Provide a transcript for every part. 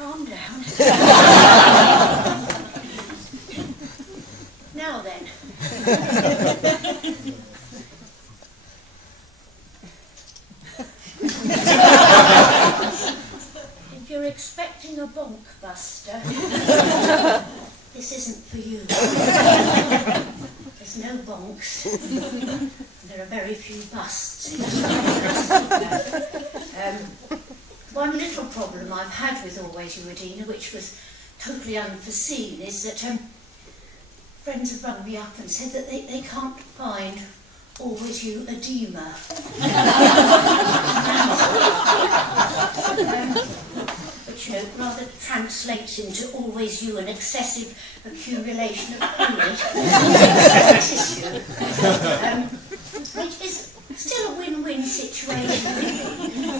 calm down. Now then. If you're expecting a bonk buster, this isn't for you. There's no bonks. There are very few busts. One little problem I've had with Always You, Edina, which was totally unforeseen, is that friends have rung me up and said that they can't find Always You, Edina. Which, you know, rather translates into Always You, an excessive accumulation of fluid tissue. Which is still a win-win situation for me,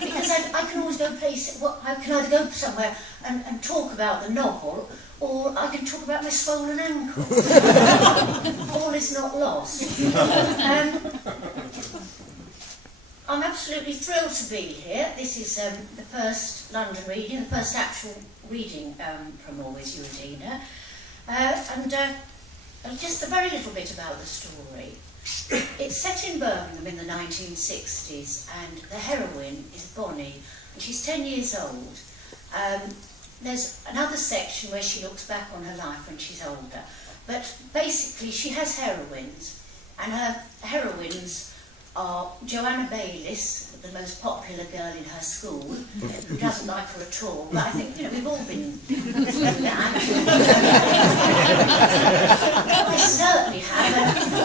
because I can always go place. Well, I can either go somewhere and talk about the novel, or I can talk about my swollen ankle. All is not lost. I'm absolutely thrilled to be here. This is the first London reading, the first actual reading from Always You, Edina, and just a very little bit about the story. It's set in Birmingham in the 1960s, and the heroine is Bonnie, and she's 10 years old. There's another section where she looks back on her life when she's older, but basically she has heroines, and her heroines are Joanna Bayliss, the most popular girl in her school, who doesn't like her at all, but I think, you know, we've all been through that. I certainly have,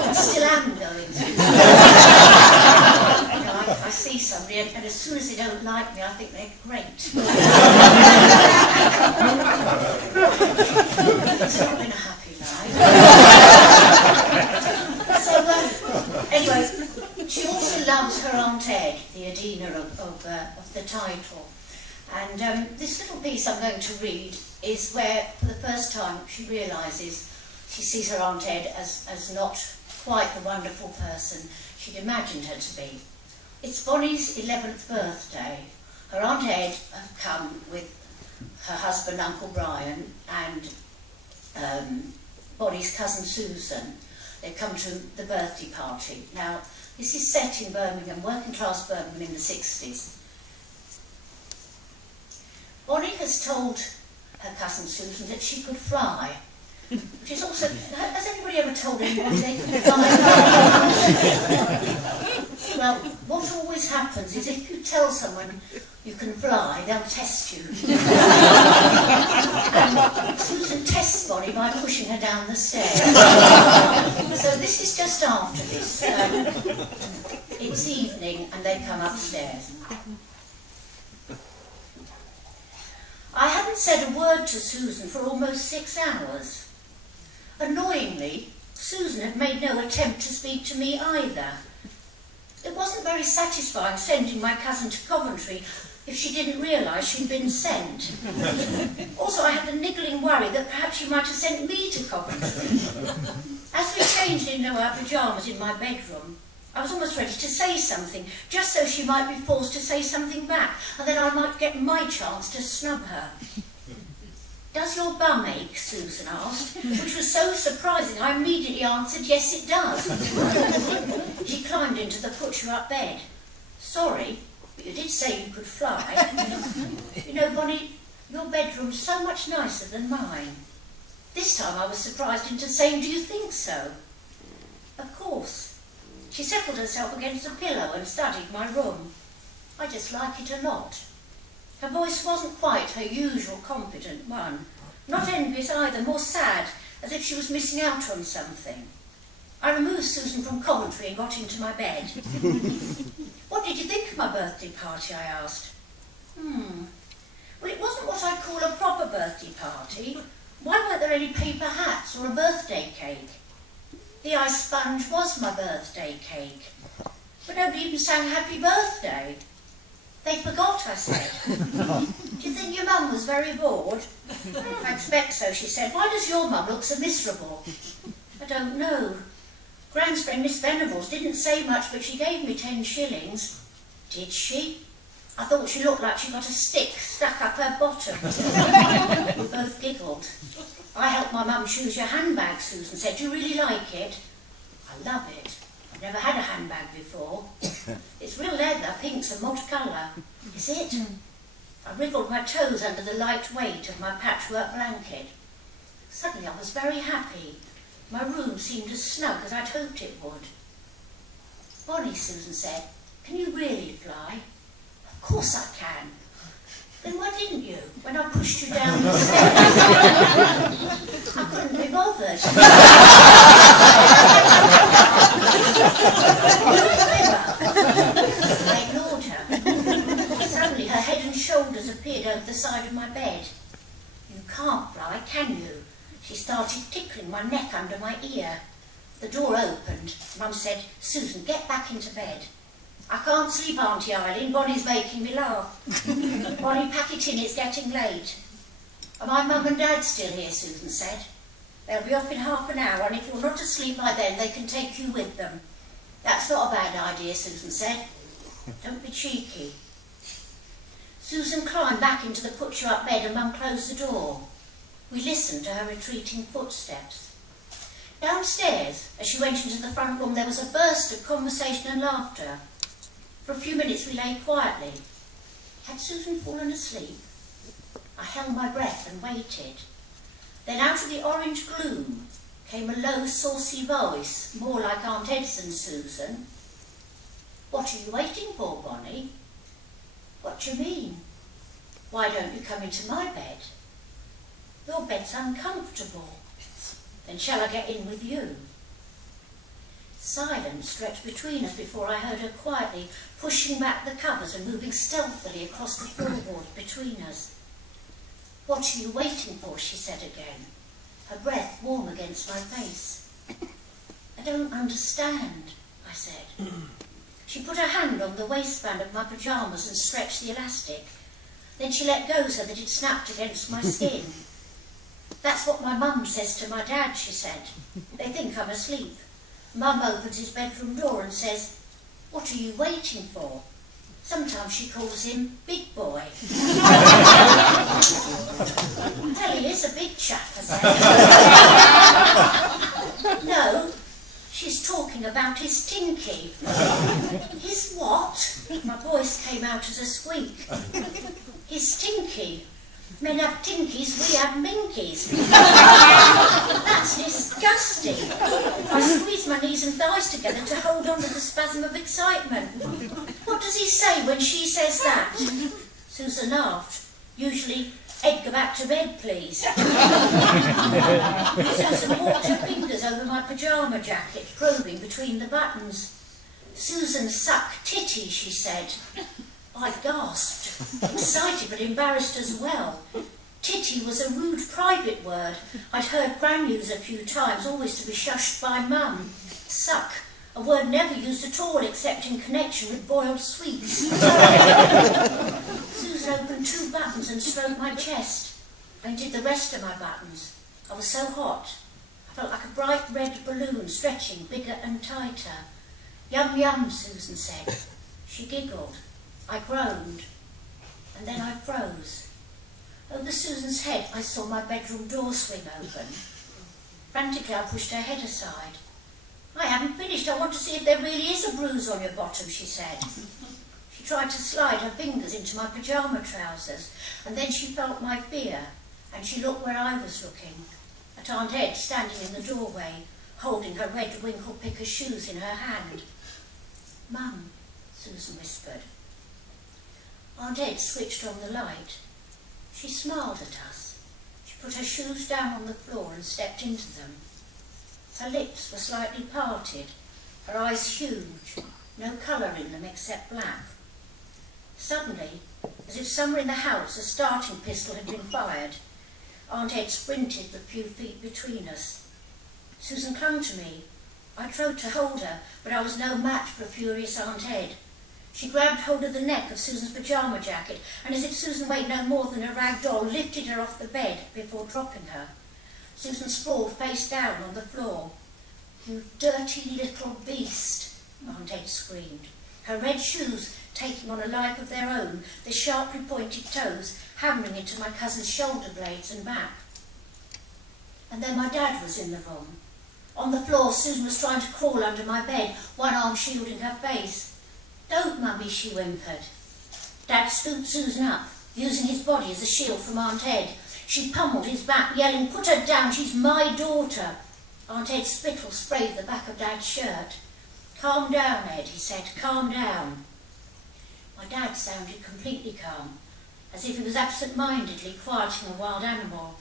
and still am going through that. You know, I see somebody, and as soon as they don't like me, I think they're great. It's not been a happy life. So, anyway, she also loves her Aunt Ed, the Edina of the title. And this little piece I'm going to read is where, for the first time, she realises she sees her Aunt Ed as not quite the wonderful person she'd imagined her to be. It's Bonnie's 11th birthday. Her Aunt Ed had come with her husband, Uncle Brian, and Bonnie's cousin Susan. They've come to the birthday party. Now, this is set in Birmingham, working class Birmingham in the 60s. Bonnie has told her cousin Susan that she could fly. Which is also, has anybody ever told anybody they could fly? Well, what always happens is if you tell someone you can fly, they'll test you. And Susan tests Bonnie by pushing her down the stairs. So this is just after this. It's evening and they come upstairs. I hadn't said a word to Susan for almost 6 hours. Annoyingly, Susan had made no attempt to speak to me either. It wasn't very satisfying sending my cousin to Coventry if she didn't realise she'd been sent. Also, I had a niggling worry that perhaps she might have sent me to Coventry. As we changed into our pyjamas in my bedroom, I was almost ready to say something, just so she might be forced to say something back, and then I might get my chance to snub her. "Does your bum ache?" Susan asked, which was so surprising I immediately answered, "Yes, it does." She climbed into the put-you-up bed. "Sorry, but you did say you could fly. You know, Bonnie, your bedroom's so much nicer than mine." This time I was surprised into saying, "Do you think so?" "Of course." She settled herself against a pillow and studied my room. "I just like it a lot." Her voice wasn't quite her usual confident one. Not envious either, more sad, as if she was missing out on something. I removed Susan from Coventry and got into my bed. "What did you think of my birthday party?" I asked. Well, it wasn't what I'd call a proper birthday party. Why weren't there any paper hats or a birthday cake? The ice sponge was my birthday cake. But nobody even sang happy birthday. "They forgot," I said. "Do you think your mum was very bored?" "I expect so," she said. "Why does your mum look so miserable?" "I don't know. Gran's friend Miss Venables didn't say much, but she gave me 10 shillings. "Did she? I thought she looked like she got a stick stuck up her bottom. We both giggled. I helped my mum choose your handbag, Susan said. Do you really like it? I love it. I've never had a handbag before. It's real leather, pink's a multicolour. Is it? I wriggled my toes under the light weight of my patchwork blanket. Suddenly I was very happy. My room seemed as snug as I'd hoped it would. Bonnie, Susan said, can you really fly? Of course I can. Then why didn't you, when I pushed you down the stairs? I couldn't be bothered. I ignored her. Suddenly her head and shoulders appeared over the side of my bed. You can't fly, can you? She started tickling my neck under my ear. The door opened. Mum said, Susan, get back into bed. I can't sleep, Auntie Eileen. Bonnie's making me laugh. Bonnie, pack it in, it's getting late. Are my mum and dad still here, Susan said. They'll be off in half an hour, and if you're not asleep by then, they can take you with them. That's not a bad idea, Susan said. Don't be cheeky. Susan climbed back into the put-you-up bed and Mum closed the door. We listened to her retreating footsteps. Downstairs, as she went into the front room, there was a burst of conversation and laughter. For a few minutes we lay quietly. Had Susan fallen asleep? I held my breath and waited. Then out of the orange gloom came a low, saucy voice, more like Aunt Ed's than Susan. What are you waiting for, Bonnie? What do you mean? Why don't you come into my bed? Your bed's uncomfortable. Then shall I get in with you? Silence stretched between us before I heard her quietly pushing back the covers and moving stealthily across the floorboard between us. What are you waiting for? She said again, her breath warm against my face. I don't understand, I said. She put her hand on the waistband of my pyjamas and stretched the elastic. Then she let go so that it snapped against my skin. That's what my mum says to my dad, she said. They think I'm asleep. Mum opens his bedroom door and says, what are you waiting for? Sometimes she calls him Big Boy. Well, he is a big chap, I said. No, she's talking about his tinky. His what? My voice came out as a squeak. His tinky. Men have tinkies, we have minkies. That's disgusting. I squeeze my knees and thighs together to hold on to the spasm of excitement. What does he say when she says that? Susan laughed. Usually, Ed, go back to bed, please. Susan walked her fingers over my pyjama jacket, probing between the buttons. Susan sucked titty, she said. I gasped, excited but embarrassed as well. Titty was a rude private word. I'd heard Gran use a few times, always to be shushed by Mum. Suck, a word never used at all except in connection with boiled sweets. Susan opened 2 buttons and stroked my chest. I did the rest of my buttons. I was so hot. I felt like a bright red balloon stretching bigger and tighter. Yum yum, Susan said. She giggled. I groaned, and then I froze. Over Susan's head I saw my bedroom door swing open. Frantically I pushed her head aside. I haven't finished. I want to see if there really is a bruise on your bottom, she said. She tried to slide her fingers into my pyjama trousers, and then she felt my fear, and she looked where I was looking, at Aunt Ed standing in the doorway, holding her red winkle picker shoes in her hand. Mum, Susan whispered. Aunt Ed switched on the light. She smiled at us. She put her shoes down on the floor and stepped into them. Her lips were slightly parted, her eyes huge, no colour in them except black. Suddenly, as if somewhere in the house a starting pistol had been fired, Aunt Ed sprinted the few feet between us. Susan clung to me. I tried to hold her, but I was no match for a furious Aunt Ed. She grabbed hold of the neck of Susan's pyjama jacket, and as if Susan weighed no more than a rag doll, lifted her off the bed before dropping her. Susan sprawled face down on the floor. You dirty little beast, Aunt Ed screamed. Her red shoes taking on a life of their own, their sharply pointed toes hammering into my cousin's shoulder blades and back. And then my dad was in the room. On the floor, Susan was trying to crawl under my bed, one arm shielding her face. "Don't, Mummy," she whimpered. Dad scooped Susan up, using his body as a shield from Aunt Ed. She pummeled his back, yelling, "Put her down, she's my daughter." Aunt Ed's spittle sprayed the back of Dad's shirt. "Calm down, Ed," he said, "calm down." My dad sounded completely calm, as if he was absent-mindedly quieting a wild animal,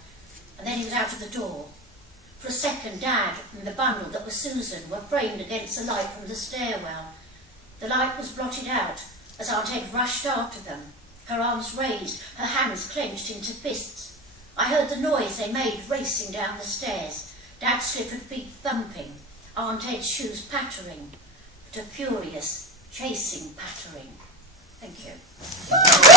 and then he was out of the door. For a second, Dad and the bundle that was Susan were framed against the light from the stairwell. The light was blotted out as Aunt Ed rushed after them, her arms raised, her hands clenched into fists. I heard the noise they made racing down the stairs, Dad's slippered feet thumping, Aunt Ed's shoes pattering, but a furious, chasing pattering. Thank you.